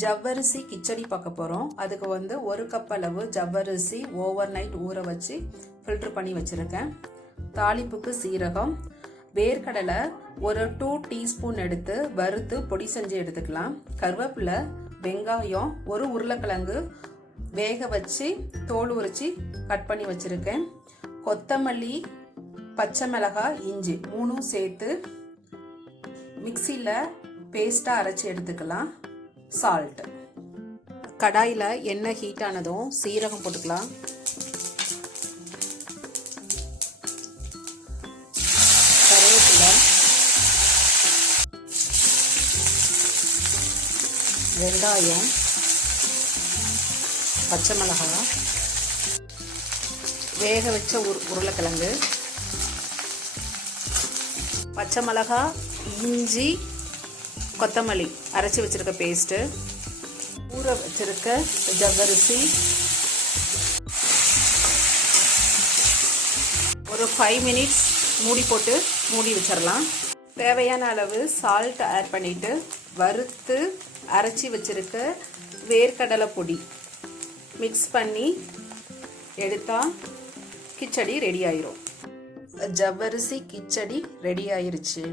ஜவ்வரிசி கிச்சடி பார்க்க போகிறோம். அதுக்கு ஒரு கப் அளவு ஜவ்வரிசி ஓவர் நைட் ஊற வச்சு ஃபில்டர் பண்ணி வச்சுருக்கேன். தாளிப்புக்கு சீரகம், வேர்க்கடலை ஒரு 2 டீஸ்பூன் எடுத்து வறுத்து பொடி செஞ்சு எடுத்துக்கலாம். கருவேப்பிலை, வெங்காயம், ஒரு உருளைக்கிழங்கு வேக வச்சு தோல் உரிச்சு கட் பண்ணி வச்சுருக்கேன். கொத்தமல்லி, பச்சை மிளகாய், இஞ்சி 3 சேர்த்து மிக்சியில் பேஸ்ட்டாக அரைச்சி எடுத்துக்கலாம். சால்ட். கடாயில் எண்ணெய் ஹீட் ஆனதும் சீரகம் போட்டுக்கலாம். கருவேப்பிலை, வெங்காயம், பச்சை மிளகாய், வேக வச்ச உருளைக்கிழங்கு, பச்சை மிளகாய், இஞ்சி, கொத்தமல்லி அரைச்சி வச்சிருக்க பேஸ்ட்டு, ஊற வச்சிருக்க ஜவ்வரிசி, ஒரு 5 மினிட்ஸ் மூடி போட்டு மூடி வச்சிடலாம். தேவையான அளவு சால்ட் ஆட் பண்ணிட்டு வறுத்து அரைச்சி வச்சிருக்க வேர்க்கடலை பொடி மிக்ஸ் பண்ணி எடுத்தா கிச்சடி ரெடி ஆயிரும். ஜவ்வரிசி கிச்சடி ரெடி ஆயிருச்சு.